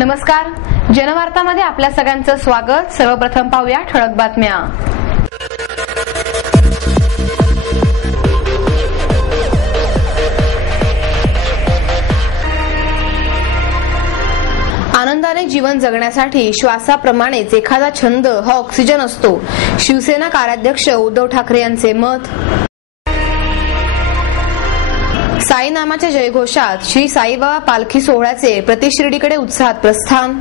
नमस्कार, जनवार्तामध्ये आपल्या सगळ्यांचं स्वागत। सर्वप्रथम पाहूया ठळक बातम्या। आनंदाने जीवन जगण्यासाठी श्वासाप्रमाणेच एखादा छंद हा ऑक्सिजन असतो। शिवसेना कार्याध्यक्ष उद्धव ठाकरे यांचे मत। साई नामाच्या जयघोषात श्री साईबाबा पालखी सोहळ्याचे प्रतिशिर्डीकडे उत्साहात प्रस्थान।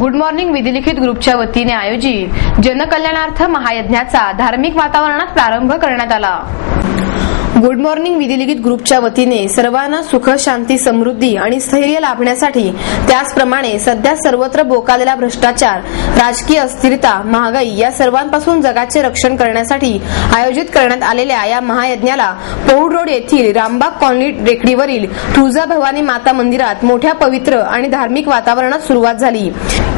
गुड मॉर्निंग विधिलिखित ग्रुपच्या वतीने आयोजित जनकल्याणार्थ महायज्ञाचा धार्मिक वातावरणात प्रारंभ करण्यात आला। गुड मॉर्निंग विधिलिखित ग्रुपच्या वतीने सर्वांना सुख, शांती, समृद्धी आणि स्थैर्य लाभण्यासाठी, त्याचप्रमाणे सध्या सर्वत्र बोकालेला भ्रष्टाचार, राजकीय अस्थिरता, महागाई या सर्वांपासून जगाचे रक्षण करण्यासाठी आयोजित करण्यात आलेल्या या महायज्ञाला पौड रोड येथील रामबाग कॉलनी टेकडीवरील तुळजाभवानी माता मंदिरात मोठ्या पवित्र आणि धार्मिक वातावरणात सुरुवात झाली।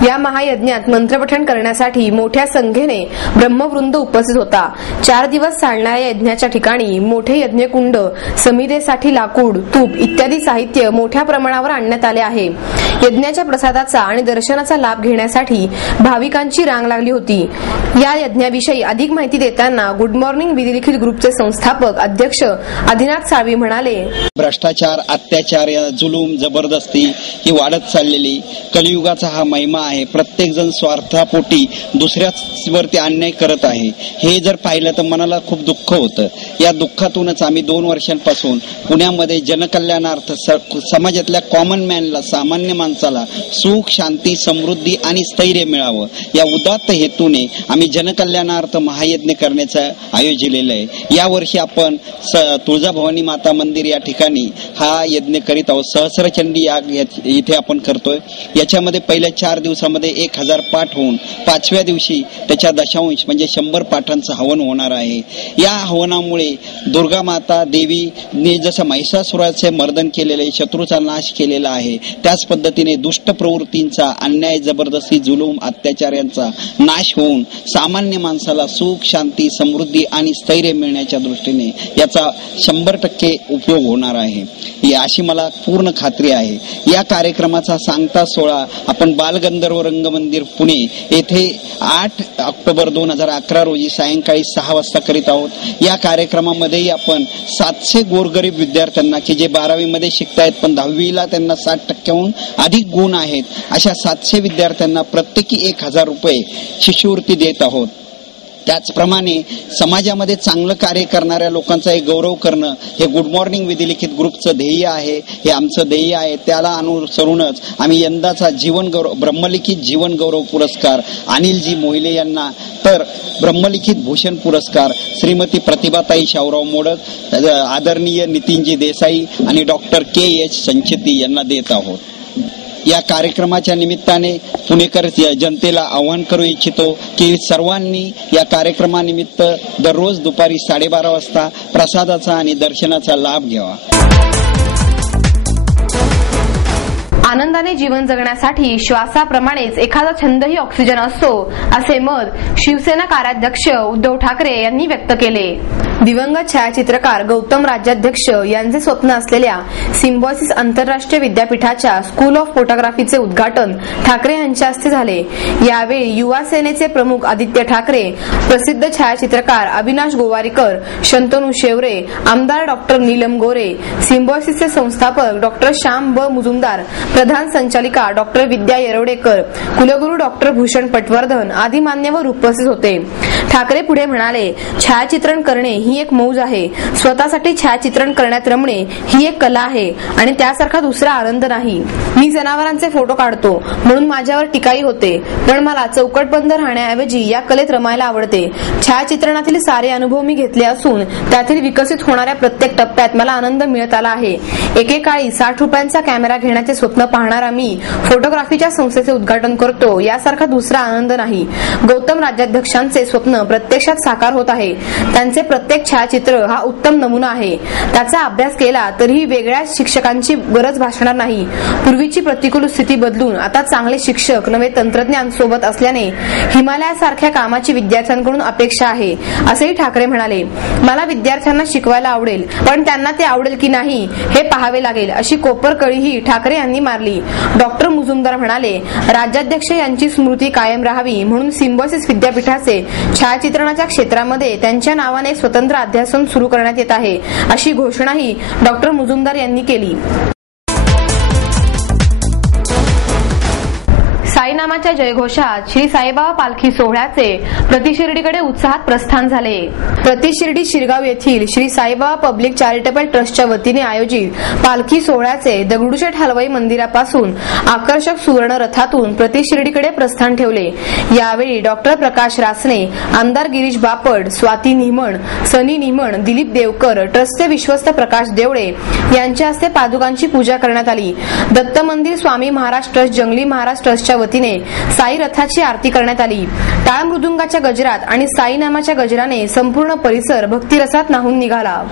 या महायज्ञात मंत्रपठण करण्यासाठी मोठ्या संख्येने ब्रह्मवृंद उपस्थित होता। 4 दिवस चालणाऱ्या यज्ञाच्या ठिकाणी मोठे यज्ञकुंड, समिधेसाठी लाकूड, तूप इत्यादी साहित्य मोठ्या प्रमाणावर आणण्यात आले आहे। यज्ञाच्या प्रसादाचा आणि दर्शनाचा लाभ घेण्यासाठी भाविकांची रांग लागली होती। या यज्ञाविषयी अधिक माहिती देताना गुड मॉर्निंग विधिलिखित ग्रुपचे संस्थापक अध्यक्ष आदिनाथ साळवी म्हणाले, भ्रष्टाचार, अत्याचार, जुलूम, जबरदस्ती ही वाढत चाललेली कलियुगाचा हा महिमा आहे। प्रत्येक जण स्वार्थापोटी दुसऱ्यावरती अन्याय करत आहे। हे जर पाहिलं तर मनाला खूप दुःख होतं। या दुःखातूनच आम्ही 2 वर्षांपासून पुण्यामध्ये जनकल्याणार्थ समाजातल्या कॉमन मॅनला, सामान्य माणसाला सुख, शांती, समृद्धी आणि स्थैर्य मिळावं या उदात्त हेतूने आम्ही जनकल्याणार्थ महायज्ञ करण्याचं आयोजिलेलं आहे। या वर्षी आपण तुळजाभवानी माता मंदिर या ठिकाणी हा यज्ञ करीत आहोत। सहस्रचंडी याग इथे आपण करतोय। याच्यामध्ये पहिल्या 4 दिवसामध्ये 1000 पाठ होऊन 5व्या दिवशी त्याच्या दशांश म्हणजे 100 पाठांचं हवन होणार आहे। या हवनामुळे दुर्गा माता देवीने जसं महिषासुराचे मर्दन केलेले, शत्रूचा नाश केलेला आहे, त्याच पद्धतीने दुष्ट प्रवृत्तींचा, अन्याय, जबरदस्ती, जुलूम, अत्याचार यांचा नाश होऊन सामान्य माणसाला सुख, शांती, समृद्धी आणि स्थैर्य मिळण्याच्या दृष्टीने याचा 100% उपयोग होणार आहे, अशी मला पूर्ण खात्री आहे। या कार्यक्रमाचा सांगता सोहळा आपण बालगंधर्व रंगमंदिर पुणे येथे 8 ऑक्टोबर 2011 रोजी सायंकाळी 6 वाजता करीत आहोत। या कार्यक्रमामध्ये आपण 700 गोरगरीब विद्यार्थ्यांना की जे 12वी मध्ये शिकतायत पण 10वीला त्यांना 60%हून अधिक गुण आहेत, अशा 700 विद्यार्थ्यांना प्रत्येकी 1000 रुपये शिष्यवृत्ती देत आहोत। त्याचप्रमाणे समाजामध्ये चांगलं कार्य करणाऱ्या लोकांचा एक गौरव करणं हे गुड मॉर्निंग विधिलिखित ग्रुपचं ध्येय आहे, हे आमचं ध्येय आहे। त्याला अनुसरूनच आम्ही यंदाचा जीवन गौरव, ब्रह्मलिखित जीवन गौरव पुरस्कार अनिलजी मोहिले यांना, तर ब्रह्मलिखित भूषण पुरस्कार श्रीमती प्रतिभाताई शाहूराव मोडक, आदरणीय नितीनजी देसाई आणि डॉक्टर KH संचेती यांना देत आहोत। या कार्यक्रमाच्या निमित्ताने पुणेकर जनतेला आवाहन करू इच्छितो की सर्वांनी या कार्यक्रमानिमित्त दररोज दुपारी 12:30 वाजता प्रसादाचा आणि दर्शनाचा लाभ घ्यावा। आनंदाने जीवन जगण्यासाठी श्वासाप्रमाणेच एखादा छंदही ऑक्सिजन असतो, असे मत शिवसेना कार्याध्यक्ष उद्धव ठाकरे यांनी व्यक्त केले। दिवंगत छायाचित्रकार गौतम राज्याध्यक्ष यांचे स्वप्न असलेल्या सिम्बॉयसिस आंतरराष्ट्रीय विद्यापीठाच्या स्कूल ऑफ फोटोग्राफीचे उद्घाटन ठाकरे यांच्या हस्ते झाले। यावेळी युवा सेनेचे प्रमुख आदित्य ठाकरे, प्रसिद्ध छायाचित्रकार अविनाश गोवारीकर, शंतनू शेवरे, आमदार डॉक्टर नीलम गोरे, सिम्बॉयसिसचे संस्थापक डॉक्टर श्याम ब मुजुमदार, प्रधान संचालिका डॉक्टर विद्या येरवडेकर, कुलगुरू डॉक्टर भूषण पटवर्धन आदी मान्यवर उपस्थित होते। ठाकरे पुढे म्हणाले, छायाचित्रण करणे ही एक मौज आहे। स्वतःसाठी छायाचित्रण करण्यात रमणे ही एक कला आहे आणि त्यासारखा दुसरा आनंद नाही। मी जनावरांचे फोटो काढतो म्हणून माझ्यावर टीकाही होते, पण मला चौकटबंद राहण्याऐवजी या कलेत रमायला आवडते। छायाचित्रणातील सारे अनुभव मी घेतले असून त्यातील विकसित होणाऱ्या प्रत्येक टप्प्यात मला आनंद मिळत आला आहे। एकेकाळी 60 रुपयांचा कॅमेरा घेण्याचे स्वप्न पाहणारा मी फोटोग्राफीच्या संस्थेचे उद्घाटन करतो यासारखा दुसरा आनंद नाही। गौतम राज्याध्यक्षांचे स्वप्न स्वप्न प्रत्यक्षात साकार होत आहे. त्यांचे प्रत्येक छायाचित्र हा उत्तम नमुना आहे. त्याचा अभ्यास केला तरीही वेगळ्या शिक्षकांची गरज भासणार नाही. पूर्वीची प्रतिकूल स्थिती बदलून आता चांगले शिक्षक नवे तंत्रज्ञान सोबत असल्याने हिमालयासारख्या कामाची विद्यार्थ्यांकडून अपेक्षा आहे, असेही ठाकरे म्हणाले. मला विद्यार्थ्यांना शिकवायला आवडेल, पण त्यांना ते आवडेल की नाही हे पाहावे लागेल, अशी कोपरकळीही ठाकरे यांनी मारली. डॉक्टर मुजुमदार म्हणाले, राज्याध्यक्ष यांची स्मृती कायम राहावी म्हणून सिम्बायोसिस विद्यापीठाचे छायाचित्रणाच्या क्षेत्रामध्ये त्यांच्या नावाने स्वतंत्र अध्यासन सुरू करण्यात येत आहे, अशी घोषणाही डॉक्टर मुजुमदार यांनी केली. साईनामाच्या जयघोषात श्री साईबाबा पालखी सोहळ्याचे प्रतिशिर्डीकडे उत्साहात प्रस्थान झाले. प्रतिशिर्डी शिरगाव येथील श्री साईबाबा पब्लिक चॅरिटेबल ट्रस्टच्या वतीने आयोजित पालखी सोहळ्याचे दगडूशेठ हलवाई मंदिरापासून आकर्षक सुवर्ण रथातून प्रतिशिर्डीकडे प्रस्थान ठेवले. यावेळी डॉक्टर प्रकाश रासने, आमदार गिरीश बापट, स्वाती निमण, सनी निमण, दिलीप देवकर, ट्रस्टचे विश्वस्त प्रकाश देवळे यांच्या हस्ते पादुकांची पूजा करण्यात आली. दत्त मंदिर स्वामी महाराज ट्रस्ट, जंगली महाराज ट्रस्टच्या वतीने साई रथाची आरती करण्यात आली. टाळ मृदुंगाच्या गजरात आणि साई नामाच्या गजराने संपूर्ण परिसर भक्तिरसात न्हाऊन निघाला.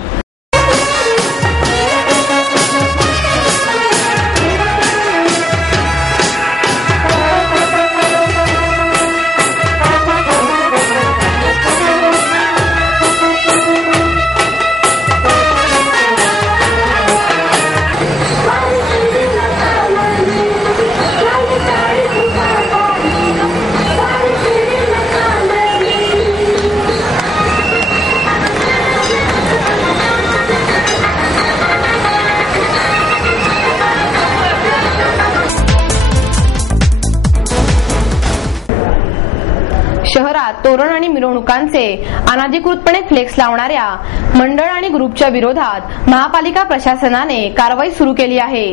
शहरात तोरण आणि मिरवणुकांचे अनधिकृतपणे फ्लेक्स लावणाऱ्या मंडळ आणि ग्रुपच्या विरोधात महापालिका प्रशासनाने कारवाई सुरू केली आहे,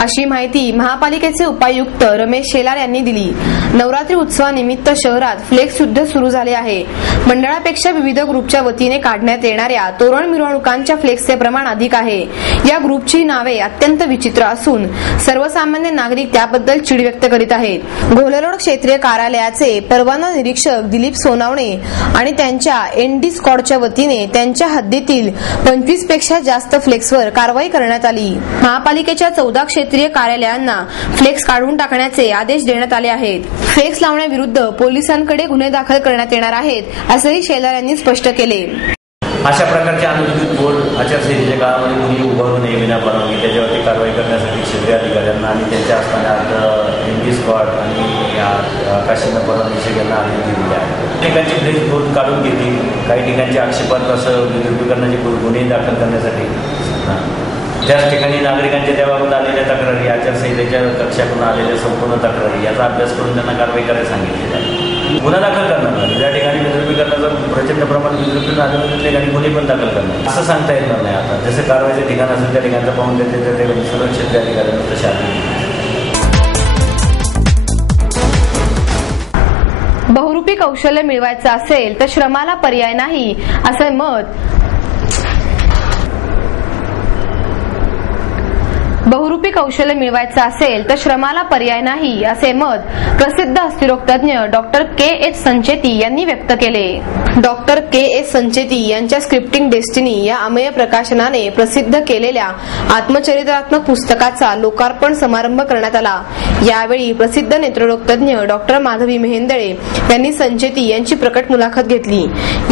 अशी माहिती महापालिकेचे उपायुक्त रमेश शेलार यांनी दिली. नवरात्री उत्सवानिमित्त शहरात फ्लेक्स युद्ध सुरू झाले आहे. मंडळापेक्षा विविध ग्रुपच्या वतीने काढण्यात येणाऱ्या तोरण मिरवणुकांच्या फ्लेक्सचे प्रमाण अधिक आहे. या ग्रुपची नावे अत्यंत विचित्र असून सर्वसामान्य नागरिक त्याबद्दल चीड व्यक्त करीत आहेत. घोलरोड क्षेत्रीय कार्यालयाचे परवाना निरीक्षक दिलीप सोनावणे आणि त्यांच्या एनडी स्क्वॉडच्या वतीने त्यांच्या हद्दीतील 25 पेक्षा जास्त फ्लेक्सवर कारवाई करण्यात आली. महापालिकेच्या 14 क्षेत्रीय कार्यालयांना फ्लेक्स काढून टाकण्याचे आदेश देण्यात आले आहेत. फ्लेक्स लावण्याविरुद्ध पोलिसांकडे गुन्हे दाखल करण्यात येणार आहेत, असंही शेलार यांनी स्पष्ट केले. अशा प्रकारच्या अनुचित बोर्ड आचारसंहितेच्या काळामध्ये कुणी उभारू नये विना परवानगी त्याच्यावरती कारवाई करण्यासाठी क्षेत्रीय अधिकाऱ्यांना आणि त्यांच्या असताना एनडी स्क्वॉड आणि आकाशीनं परवानगी यांना आदेश दिलेले आहेत. ठिकाणचे फ्लेक्स बोर्ड काढून घेतील, काही ठिकाणचे आक्षेपार्ह असं विद्युतीकरणाचे गुन्हे दाखल करण्यासाठी त्याच ठिकाणी नागरिकांच्या त्याबाबत आलेल्या तक्रारी, आचारसंहितेच्या कक्षातून आलेल्या संपूर्ण तक्रारी याचा अभ्यास करून त्यांना कारवाई करायला सांगितलेली आहे. गुन्हा दाखल करणार, ज्या ठिकाणी विद्युतीकरणाचं प्रचंड प्रमाणात विद्युतीकरण आलं त्या ठिकाणी गुन्हे पण दाखल करणार, असं सांगता येणार नाही. आता जसं कारवाईचं ठिकाण असेल त्या ठिकाणचं पाहून देते सुरक्षित अधिकाऱ्यांना तशा बहुरूपी कौशल्य मिळवायचं असेल तर श्रमाला पर्याय नाही, असे मत बहुरूपी कौशल्य मिळवायचं असेल तर श्रमाला पर्याय नाही, असे मत प्रसिद्ध हस्तिरोग तज्ञ डॉक्टर के.एच. संचेती यांनी व्यक्त केले. डॉक्टर के.एच. संचेती यांच्या स्क्रिप्टिंग डेस्टिनी या अमेय प्रकाशनाने प्रसिद्ध केलेल्या आत्मचरित्रात्मक पुस्तकाचा लोकार्पण समारंभ करण्यात आला. यावेळी प्रसिद्ध नेत्ररोग तज्ञ डॉक्टर माधवी मेहेंदळे यांनी संचेती यांची प्रकट मुलाखत घेतली.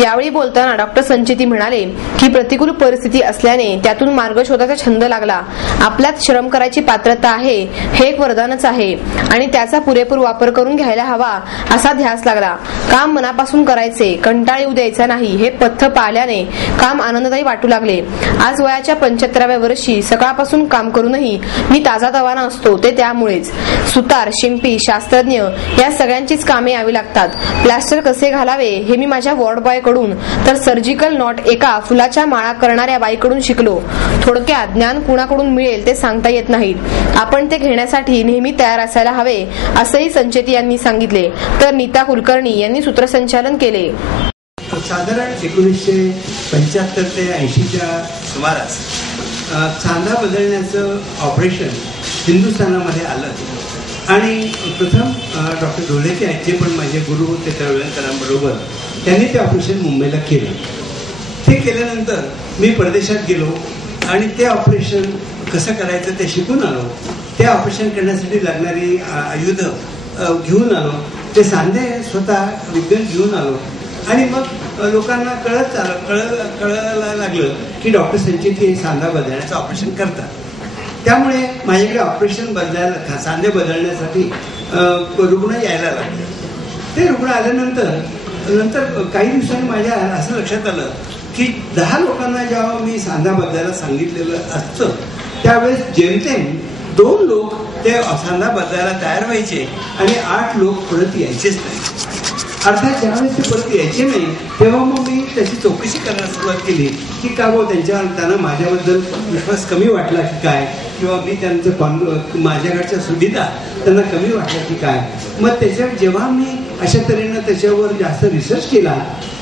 यावेळी बोलताना डॉक्टर संचेती म्हणाले की प्रतिकूल परिस्थिती असल्याने त्यातून मार्ग शोधाचा छंद लागला. आपल्यात श्रम करायची पात्रता आहे हे एक वरदानच आहे आणि त्याचा पुरेपूर वापर करून घ्यायला हवा असा ध्यास लागला. काम मनापासून करायचे, कंटाळ येऊ द्यायचा नाही हे पथ्य पाळल्याने काम आनंददायी वाटू लागले. आज वयाच्या 75व्या वर्षी सकाळपासून काम करूनही मी ताजातवाना असतो ते त्यामुळेच. सुतार, शिंपी, शास्त्रज्ञ या सगळ्यांचीच कामे यावी लागतात. प्लास्टर कसे घालावे हे मी माझ्या वॉर्ड बॉय कडून तर सर्जिकल नॉट एका फुलाच्या माळा करणाऱ्या बाईकडून शिकलो. थोडक्यात ज्ञान कुणाकडून मिळेल ते सांगता येत नाहीत. आपण ते घेण्यासाठी नेहमी तयार असायला हवे, असंही संचेती यांनी सांगितले. तर नीता कुलकर्णी यांनी सूत्रसंचालन केले. साधारण 1975 ते 80च्या सुमारास चांदा बदलण्याचं ऑपरेशन हिंदुस्थानामध्ये आलं आणि प्रथम डॉक्टर ढोलेचे आहेत, जे पण माझे गुरु होते तळवळकरांबरोबर, त्यांनी ते ऑपरेशन मुंबईला केलं. ते केल्यानंतर मी परदेशात गेलो आणि ते ऑपरेशन कसं करायचं ते शिकून आलो. त्या ऑपरेशन करण्यासाठी लागणारी आयुधं घेऊन आलो. ते सांधे स्वतः विज्ञान घेऊन आलो आणि मग लोकांना कळायला लागलं की डॉक्टर संचित हे सांधा बदलण्याचं ऑपरेशन करतात. त्यामुळे माझ्याकडे ऑपरेशन बदलायला, सांधे बदलण्यासाठी रुग्ण यायला लागले. ते रुग्ण आल्यानंतर काही दिवसांनी माझ्या असं लक्षात आलं की 10 लोकांना जेव्हा मी सांधा बदलायला सांगितलेलं असतं त्यावेळेस जेमतेम 2 लोक ते सांधा बदलायला तयार व्हायचे आणि 8 लोक परत यायचेच नाही. अर्थात ज्यावेळेस ते परत यायचे नाही तेव्हा मग मी त्याची चौकशी करायला सुरुवात केली की का त्यांना माझ्याबद्दल विश्वास कमी वाटला की काय, किंवा मी त्यांचं माझ्याकडच्या सुविधा त्यांना कमी वाटल्या की काय. मग त्याच्यावर जेव्हा मी अशा तऱ्हेनं त्याच्यावर जास्त रिसर्च केला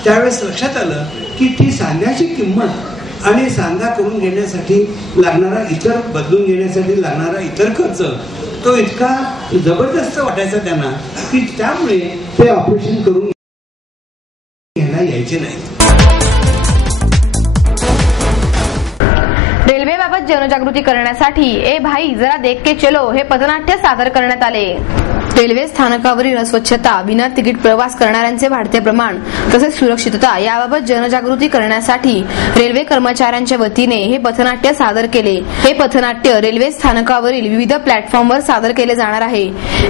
त्यावेळेस लक्षात आलं की ती सांध्याची किंमत आणि सांधा करून घेण्यासाठी लागणारा इतर बदलून घेण्यासाठी लागणारा इतर खर्च तो इतका जबरदस्त वाटायचा त्यांना की त्यामुळे ते ऑपरेशन करून घ्यायला यायचे नाही. रेल्वेबाबत जनजागृती करण्यासाठी ए भाई जरा देख के चलो हे पथनाट्य सादर करण्यात आले. रेल्वे स्थानकावरील अस्वच्छता, विना तिकीट प्रवास करणाऱ्यांचे वाढते प्रमाण तसेच सुरक्षितता याबाबत जनजागृती करण्यासाठी रेल्वे कर्मचाऱ्यांच्या वतीने हे पथनाट्य सादर केले. हे पथनाट्य रेल्वे स्थानकावरील विविध प्लॅटफॉर्मवर सादर केले जाणार आहे.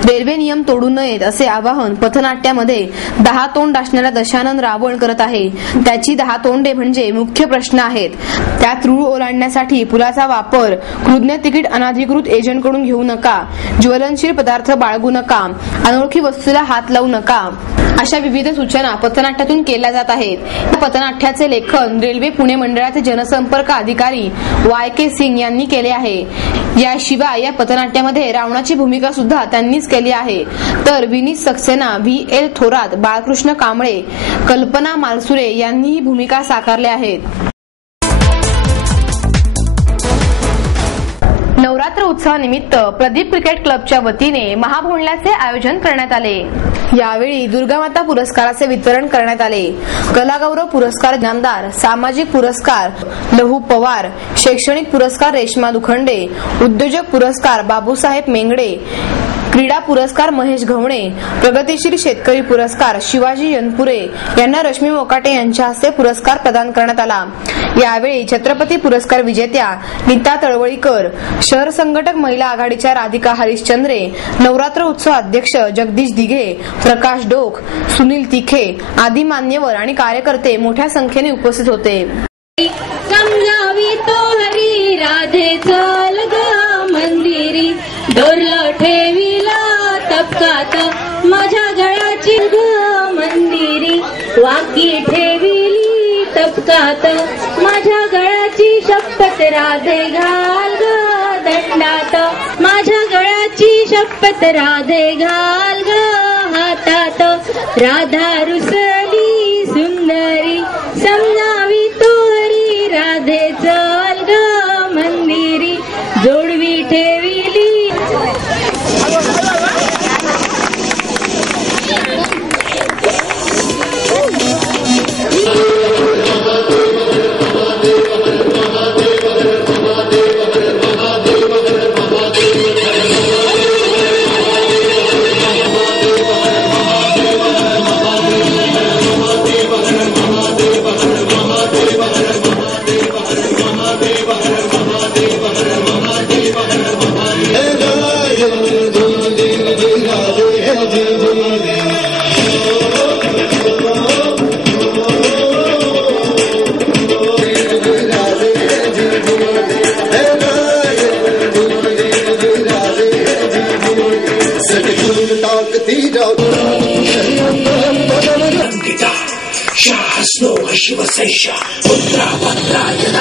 रेल्वे नियम तोडू नयेत असे आवाहन पथनाट्यामध्ये 10 तोंड असणारा दशानंद रावण करत आहे. त्याची 10 तोंडे म्हणजे मुख्य प्रश्न आहेत. त्यात रूळ ओलांडण्यासाठी पुलाचा वापर, कृत्रिम तिकीट अनधिकृत एजंटकडून घेऊ नका, ज्वलनशील पदार्थ बाळगू नका, अनोळखी वस्तूला हात लावू नका अशा विविध सूचना पथनाट्यातून केल्या जात आहेत. या पथनाट्याचे लेखन रेल्वे पुणे मंडळाचे जनसंपर्क अधिकारी YK सिंग यांनी केले आहे. याशिवाय या पथनाट्यामध्ये रावणाची भूमिका सुद्धा त्यांनीच केली आहे. तर विनीत सक्सेना, VL थोरात, बाळकृष्ण कांबळे, कल्पना मालसुरे यांनी ही भूमिका साकारल्या आहेत. नवरात्र उत्सवानिमित्त प्रदीप क्रिकेट क्लबच्या वतीने महाभोंडल्याचे आयोजन करण्यात आले. यावेळी दुर्गामाता पुरस्काराचे वितरण करण्यात आले. कलागौरव पुरस्कार इनामदार, सामाजिक पुरस्कार लहू पवार, शैक्षणिक पुरस्कार रेश्मा दुखंडे, उद्योजक पुरस्कार बाबूसाहेब मेंगडे, क्रीडा पुरस्कार महेश घवणे, प्रगतीशील शेतकरी पुरस्कार शिवाजी यनपुरे यांना रश्मी मोकाटे यांच्या हस्ते पुरस्कार प्रदान करण्यात आला. यावेळी छत्रपती पुरस्कार विजेत्या नीता तळवळीकर, शहर संघटक महिला आघाडीच्या राधिका हरिश्चंद्रे, नवरात्र उत्सव अध्यक्ष जगदीश दिघे, प्रकाश डोक, सुनील तिखे आदी मान्यवर आणि कार्यकर्ते मोठ्या संख्येने उपस्थित होते. समजावी तो हरी राधे चल ग मंदिरी, डोरलं ठेविला तपकात माझ्या गळाची ग मंदिरी, वाकी ठेविली तपकात माझ्या गळाची शपथ राधे घाल ग दंडात, माझ्या गळाची शपथ राधे घाल ग हातात, राधा रुसली सुंदरी समजावी तोरी राधे चल ग मंदिरी, जोडवी ठेविली. Shahasno Shiva Sesha Putra Vadraya